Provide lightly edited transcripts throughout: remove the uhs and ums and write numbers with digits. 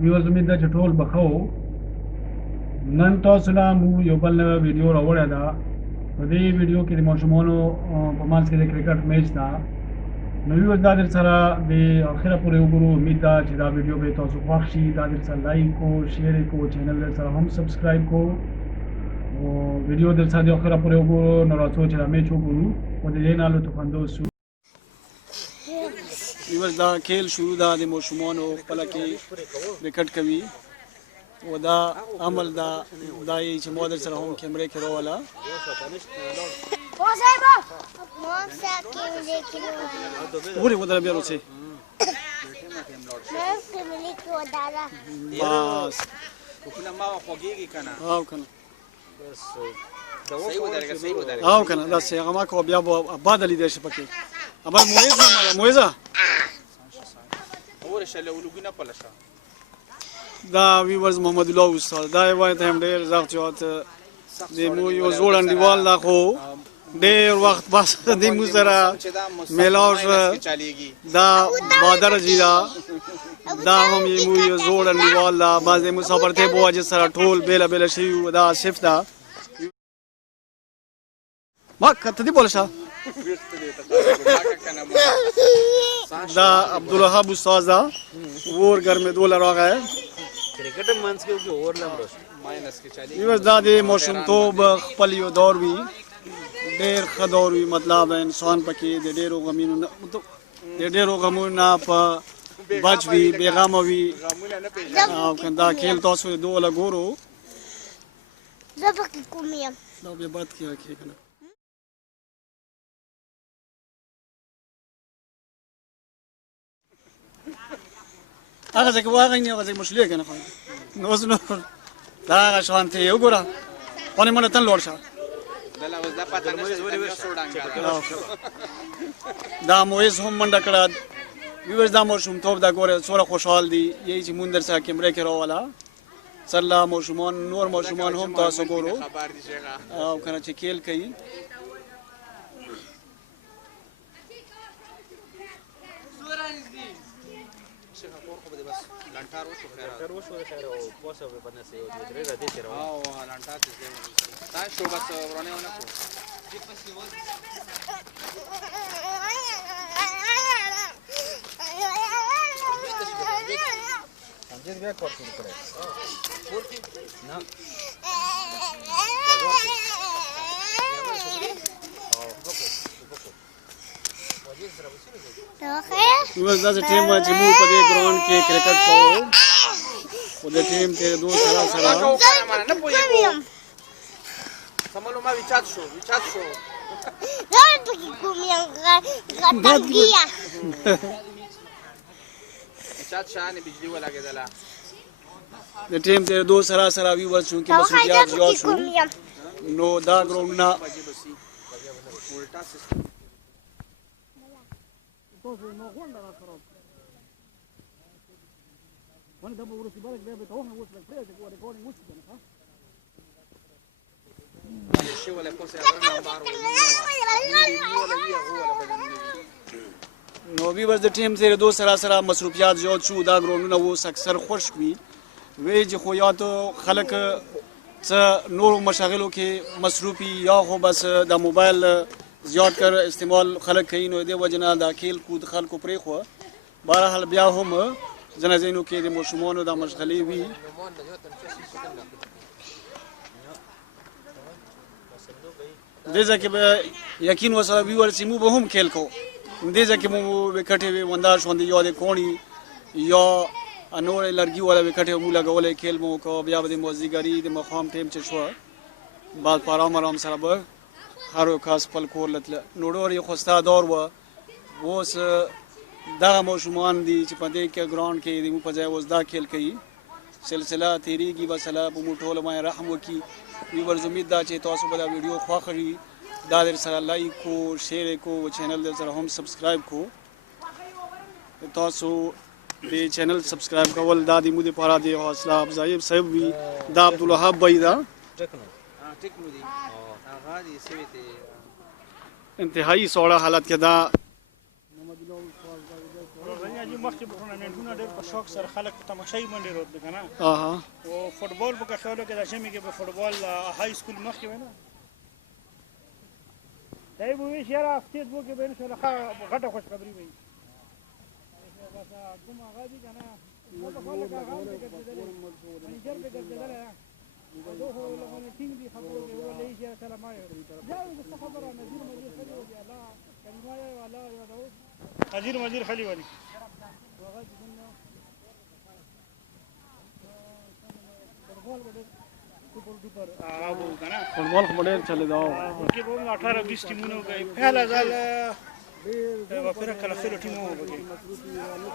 ویورز امید ده چې ټول بخو نن تاسو له موږ یو بل نوی ویډیو راوړې ده. په دې ویډیو کې د ماشومانو په منځ کې د کرکټ میچ ده. نو ویورز دا در سره د اخره پورې وګورو. امید ده چې دا ویډیو به تاسو خوښ شي. دا در سره لایک کو، شیر کو، چینل در سره هم سبسکرایب کو او ویډیو در سره د اخره پورې وګورو. نو راځو چې دا میچ وګورو او د دې نه لطف اندوز شو. ویورز دا کھیل شروع ده د ماشومانو خپله کې کرکټ کوي او دا عمل دا یې چې ما در سره هم کیمرې کې راوله. ولې ودره بیا روسې بس او که نه او که نه داسې هغه ما کوه بیا به آباده لیدی شي پکې. اول مویزه دا ویورز محمد الله استاد دا روایت هم ډېر زغ چوت د مو یو زوړ انډیوال دا خو ډېر وخت پس د مو سره میلاو شو. دا بادر جی دا هم یې مو یو زوړ انډیوال دا بعض د مسافر ته په وجه سره ټول بیله بیله شي. دا صف دا ما کته دی بوله شا دا عبدالوهاب استاد دا ور گھر میں دوله راغی کرکټ منځ کې وګ اور لمروش ماینس کې چالي یو دا د ماشومتوب خپل یو دور وي ډېر ښه دور وي. مطلب انسان پکې د ډېرو غمونو په بچ وي بېغمه وي. او که دا کھیل تاسو دوله ګورو زه پکې کوم یم دا بیا بد کې راکې که نه هغه ځای کې واغی هغه ځای کې مشلې که نه خو نو اوس نو دا هغه شان ته یې وګوره خونې منه تن لوړ شه دا مویز هم منډه کړه. ویورز دا ماشومتوب دا ګوره څومره خوشحال دي. یی چې مونږ در سره کیمرې کې راوله سره ماشومان نور ماشومان هم تاسو ګورو او که نه چې کھیل کوي. لانټار وشو خیر او پوسه په بنسه یو درې راځي چې راو او لانټار دې تا شو بس ورونه ونه کو دې بیا کوټ کړه نه ویورز دا ټیم چې موږ په دې ګراوند کې کرکټ کوو او د ټیم ته دوه سره نه پوهېږم سملو ما وچات شو زه پکې کوم یم غټګیا وچات شانې بجلی ولګېدله د ټیم ته دوه سره ویورز چونکې مصروفیات زیات شو نو دا ګراوندونه الټا سیستم تاسو نو غونډه را خراب ونه دا به ورسې بالك بیا به توه اوس لږ پرېږدي او ریکارډینګ وشي که نه شي ولا کوسه غرنا بار نو ویورز د ټیم ته دوه سره مصروفیات زیات شو. دا ګراوندونه اوس اکثر خشک وي وی چې خو یا تو خلک څه نورو مشاغلو کې مصروفي یا خو بس د موبایل زیات کر استعمال خلک کوي. نو دې وجه نه دا کھیل کود خلکو پرېښوه. بهرحال بیا هم ځینو ځایونو کې د ماشومانو دا مشغلې وي. دې ځای کې به یقین وسره ویورز چې موږ به هم کھیل کوو. دې ځای کې موږ وکټې وندار شوندې یا د کوڼي یا نورې لرګي والا وکټې مو لګولی کھیل مو وکړو. بیا به د مازدیګري د ماښام ټیم چې شوه بعد په ارام سره به هر یو کس خپل کور له تله. نو ډېر یې ښایسته دور وه. اوس دغه ماشومان دي چې په دې کې ګراوند کې د موږ په ځای اوس دا کھیل کوي. سلسله تېرېږي بس الله په موږ ټولو باندې رحم وکړي. ویورز امید ده چې تاسو به دا ویډیو خوښه وي. دا در سره لایک کو، شیر کو، چینل در سره هم سبسکرایب کو. تاسو د چینل سبسکرایب کول دا د موږ لپاره د حوصله افزایي سبب وي. دا عبدالوهاب بھائی دا ټیکنو دي هغه دي سوي ته انتهایی سوړه حالت کې دا مخکې به ټورنمنټونه ډېر په شوق سره خلک په تماشایي منډې راتلل که نه اها او فوټبال به که خیال وکړې د ژمي کې به فوټبال های سکول مخکې وای نه دی به وایي چې یاره هفتې دوه کې به انشاءالله ښه غټه خوشخبري وي بس کوم هغه دي که نه خلک هغه هم پې ګرځېدلی منیجر پې ګرځېدلی دو خو لغونه ټینګ دي خبرو کې وویل هېڅ یاره چله ما بیا وایي څه خبره نظیر مزیر خلي ولي الله کلمه یې الله یادوس نظیر مزیر خلي ولي فوټبال خو ډېر چلېده کې به هم 18-20 ټیمونه کوي پهله ځل به فرقه له خپلو ټیم وو پکې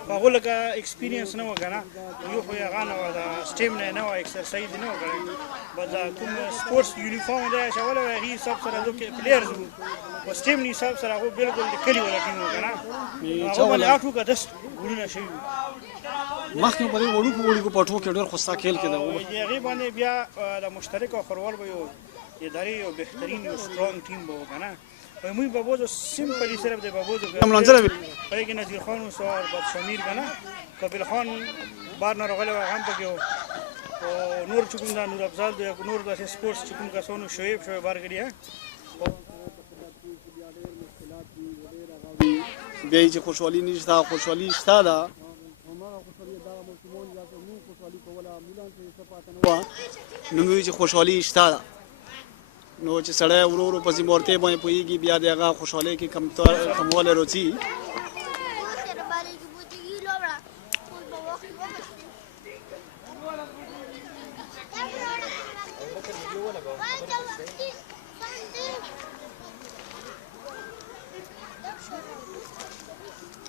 په هغو لکه اکسپیرینس نه و که نه یو خو یې هغه نه وه د سټیمنا نه وه اکسرسایز نه و کړی بس کوم سپورټس یونیفارم دی اچولی وو هغې حساب سره دو کې پلیرز وو په سټیم حساب سره هغو بلکل د کلي والا ټیم وو که نه هغو باندې 8 که 10 ګولونه شوي وو مخکې په دې وړوکو پټو کې ډېر خوستا کھیل کېده هغې باندې بیا د مشترک او خروال به یو ادارې یو بهترین یو سټرانګ ټیم به و که نه موږ بابوزو سمپلی صرف د بابوزو منظره پرې کې نذیر خان اوس او بد شمیر که نه کبیل خان بار نه راغلی وو هغه هم پکې و او نور چې کوم دا نور افضل دی نور داسې سپورټس چې کوم کسانو شعیب بارګډي بیا چې خوشحالي نشته خوشحالي شته ده نو موږ چې خوشحالي شته ده نو چې سړی ورو ورو پسې مورتې باندې پوهېږي بیا د هغه خوشحالۍ کې کموالی راځي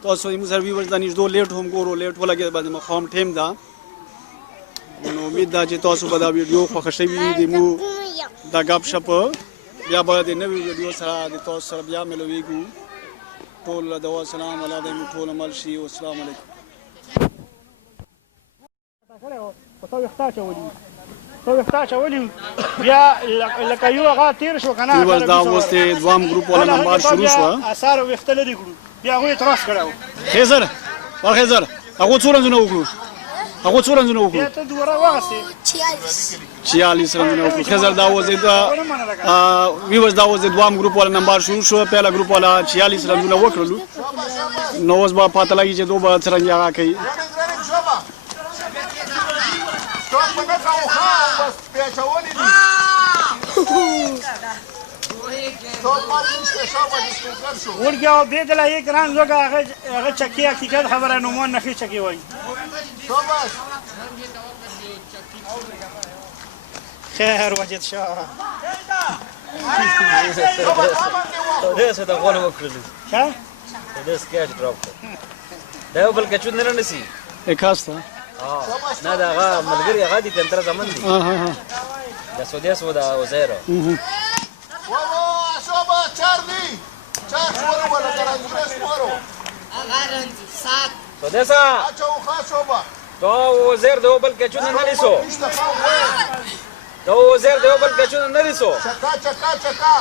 تاسو زموږ سره ویورز دا نږدې لیټ هم ګورو لیټ ولګېد باندې ماښام ټیم ده نو امید ده چې تاسو به دا ویډیو خوښه شوي وي د مو دا ګپ شپ بیا به د نوې ویډیو سره د تاسو سره بیا ملویږو ټول دوا سلام الله دې مو ټول عمل شي او السلام علیکم تا ویښته اچولي بیا لکه یو هغه تېر شو که نه ویورز دا اوس د دوام ګروپ والا نمبر شروع شوه اثار ویښته لرې کړو بیا هغوی اعتراض کړی و خیزر خیزر هغو څو رنځونه وکړو هغو څو رنځونه وکړو بیا ته دوره واغستې 46 رنځونه وکړو خیزر دا اوس د ویورز دا اوس د دوام ګروپ والا نمبر شروع شو پهلا ګروپ والا 46 رنځونه وکړلو نو اوس به پته لګي چې دو به څرنګه هغه کوي ورګیا او بېدله یې ګران زوګه هغه چکې حقیقت خبره نومان نښې چکې وایي خیر وجد شاه داسې د غوله وکړلو ښه داسې کیچ ډراپ کړ دا یو بل کچون نه رانیسي اکاستا نه دا هغه ملګري هغه دي کنتر زمن دي دا سودیاس و دا وزیرو سودیسا تو وزیر دیو بل کچون نه لیسو تو وزیر دیو بل کچون نه لیسو چکا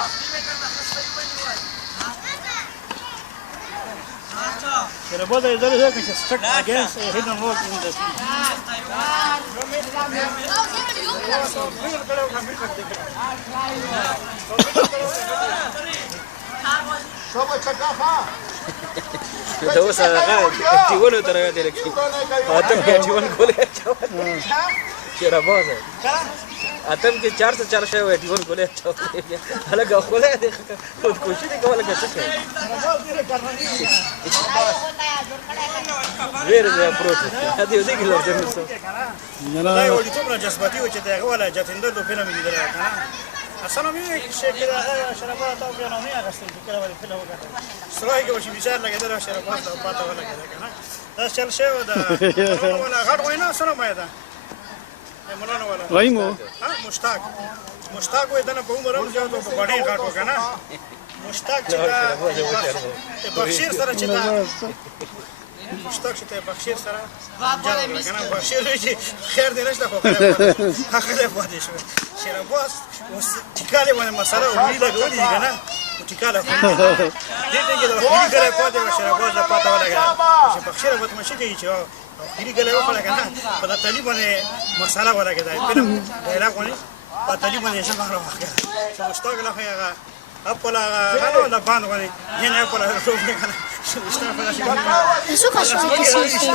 Pero vos de that is strict against hidden work in the شوبه چکا ها دا اوس هغه ټیونه تر یو دی لکه اتم کې ټیون کولې چیرې بازه اتم کې 404 شوی وای ټیون کولې هلګه خولې دې خود کوشش دې کوله کې څه ویر دې اپروچ هدي دې کې لور دې نو دا یو دې څومره جذباتي و چې دا ولا جاتندر د فلم لیدل کنه اصلا مې شکل هغه شرابات او بیانونه اغستل چې کله ولې فلم وکړ سروي کې وشي بيچار لګیدل شرابات او پاته ولا کنه دا چل شی و دا ولا غټ وینا سره مې دا مولانا ولا رايمو ها مشتاق وې دنه په عمر هم ځو په باندې غټ وکنه مشتاق چې دا بخشیر سره چې دا مشتاق چې ته بخشیر سره جواب کنه بخشیر چې خیر دې نشته خو هغه دې پاتې شو شرابات اوس ټیکاله باندې مساله ویل غوډي کنه ټیکاله دې ته کې د خوري ګره پاتې وشره باز پاتې ولګا چې بخښره وته مشي کوي چې خوري ګره وخړه کنه په د طالبانه مساله ولګا دا فلم ډایلاګ ونی په طالبانه څنګه راوخه چې مستاق له هغه خپل هغه د باندې ونی نه خپل راوخه کنه Eso casi que sí.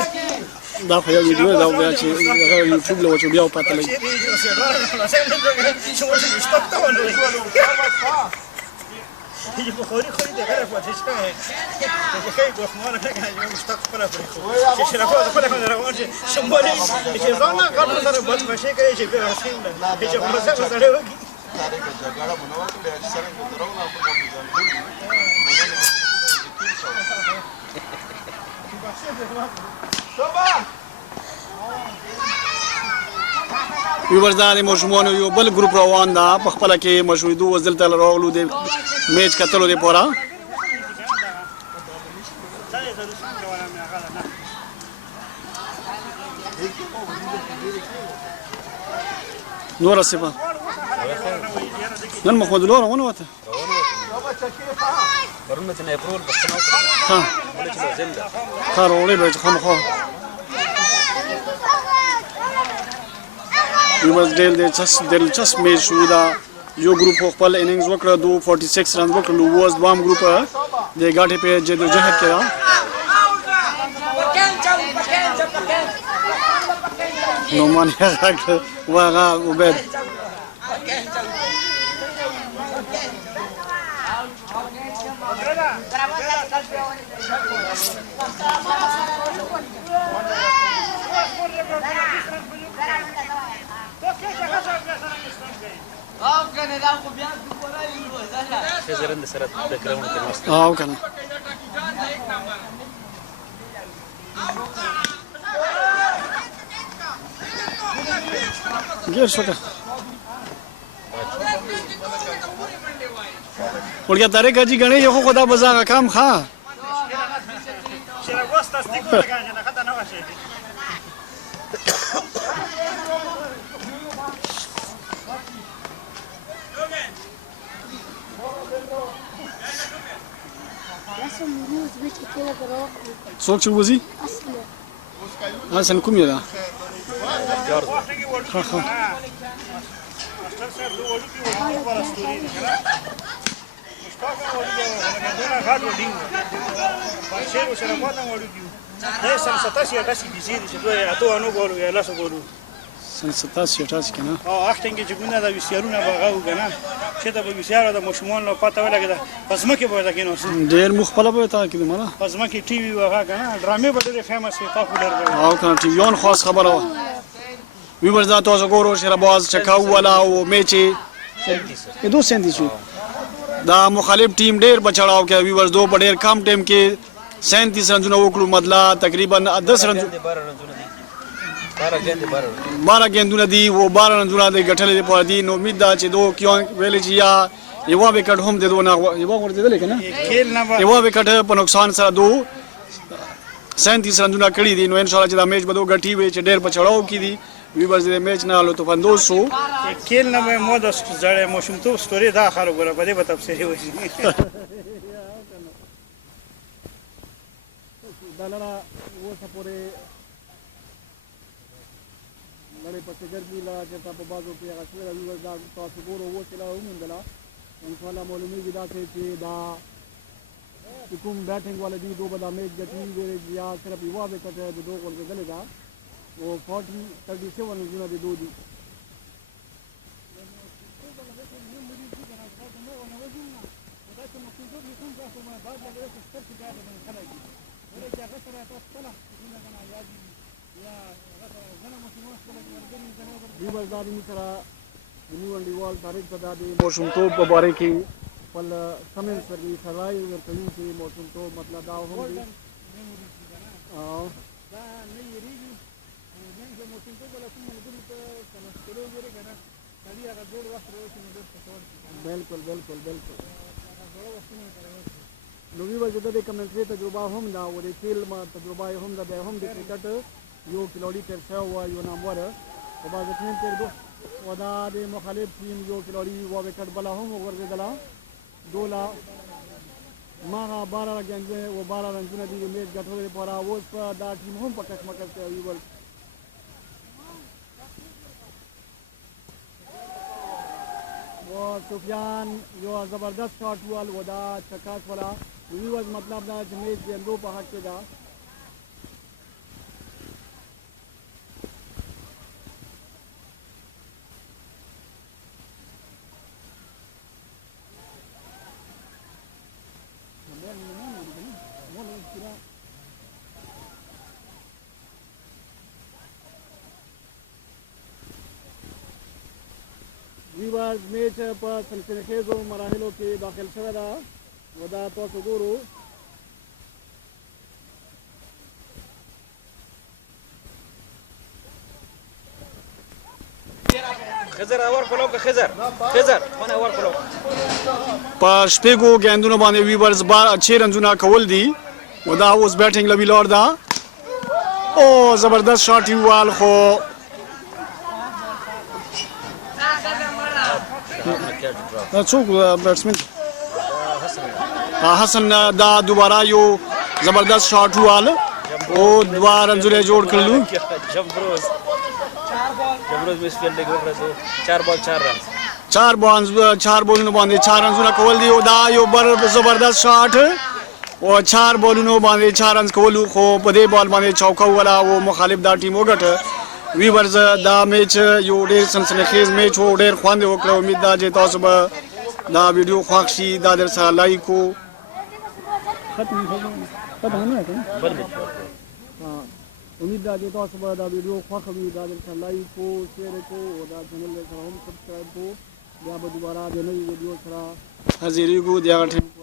دا خو یو ویډیو دا بیا چې هغه یوټیوب له وچو بیا پاتې لګي Yo خوري د غره پاتې شي چې کې ګوخمانه نه کوي یو مستق خپل پرې چې شرافه خپل خپل روان شي شمولې چې ځان نه غوړ سره بل مشه کوي چې به رسیم ده چې په څه سره وږي तारे का जगाड़ा बनावा तो ले सर को दरो ना पर शोभा ویورزان مشمون یو بل ګروپ روان دا په خپل کې مشهودو وزل تل راولو د میچ کتلو دی پورا نور صفه نن محمد لور ونه وته برونه تن ابرول بس نو ها ولا چې زنده کارولې به خامخا ویورز دلچسپ میچ شو دا یو ګروپ خپل اننګز وکړه 246 رن وکړل ووز دوام ګروپ د غاټه په جدوجہد کړه نو مان هغه واغه وبد زرند سره د ګراوند کې نوست او کنه ګیر شو کا ورګه تاره کاجی غنی یو خدا بزاغه کام خا شرافه ستاسو کو څنګه نه خطا نه وشي څوک چې وځي اصل کوم یو دا ها ها سن 87 کنه او اختنګ چې ګونه دا وسیارونه باغاو کنه چې دا وسیاره د مشمون له پته ولګه پس مکه به دا کینو ډیر مخبله به تا کې مالا پس مکه ټي وي واغه کنه ډرامې به ډېر فیمس وي پاپولر او کنه ټي ویون خاص خبره و ویورز دا تاسو ګورو شرباز چکاو ولا او میچي کې 237 دا مخالف ټیم ډیر بچاړاو کې ویورز دو په ډیر کم ټیم کې 37 رنونه وکړو مطلب تقریبا 10 رن 12 ګیندونه دي و 12 رنونه د غټلې په دي نو امید دا چې دو کیون ویل چې یا یو به کټ هم د دونه یو ورته دل کنه کېل نه یو به کټ په نقصان سره دو 37 رنونه کړی دي نو ان شاء الله چې دا میچ به دو غټي وي چې ډیر بچاړاو کې دي ویورز د میچ نه لو ته فندوسو کېل نه مو د زړې موشم تو ستوري دا خبره غره په دې په تفسیر وشي دلرا वो सपोरे लड़े पचगर की ला जता बाजो के असर व्यूअर्स दा तो गोरो वो चला उमंदला इंशाल्लाह मालूमी विदा से कि दा तुम बैटिंग वाले दी दो बदा मैच जती वे या सिर्फ युवा में कटे दो गोल के चलेगा वो 37 जुना दे दो दी دیوالداري سره د نیول دیوال تاریخ صدا دی موسم تو په باره کې ول سمن سره سړای ورته چې موسم تو مطلب دا هم دی او دا نه یریږي چې موسم تو بل کوم ملګری ته تنسکلو غره کنه کله هغه ډېر وخت راوځي نو ډېر څه بالکل نو وی وجه د کمنټري تجربه هم دا او د فلم تجربه هم دا به هم د کرکټ یو کلوډي تر څو یو نامور او باز ټیم تر دو ودا د مخالف ټیم یو کلوډي و وکټ بلا هم ورغدلا دولا ماغه 12 رنونه او 12 رنونه دی میچ ګټلو لپاره اوس په دا ټیم هم په کشمکش کې ویول و سفیان یو زبردست شاٹ وال ودا چکاس والا ویول مطلب دا چې میچ ګندو په حق کې دا ویواز میچ په سلسله‌خیزو مراحلو کې داخل شوی دا ودا تاسو ګورو خزر اور کولو که خزر من اور کولو په شپږو ګیندونو باندې ویورز 6 رنونه کول دي ودا اوس بیټینګ لوي لور دا او زبردست شاٹ ویوال خو څوک بیټسمن حسن دا دوباره یو زبردست شاٹ وال او دوه رنونه جوړ کړلو جبروز مس فیلډینګ وکړو 4 بال 4 رن 4 بولونو باندې 4 رنونه کول دي او دا یو زبردست شاٹ او 4 بولونو باندې 4 رن کول خو په دې بال باندې چوکا ولا او مخالف دا ټیم وګټه ویورز دا میچ یو ډېر سنسنخیز میچ وو ډېر خوند وکړو امید دا چې تاسو به دا ویډیو خوښ شي دا در سره لایک کو ختم نه امید دا چې تاسو به دا ویډیو خوښ وي دا در سره لایک کو شیر کو او دا چینل سره هم سبسکرایب کو بیا به دوباره د نوې ویډیو سره حاضرېږو د هغه ټیم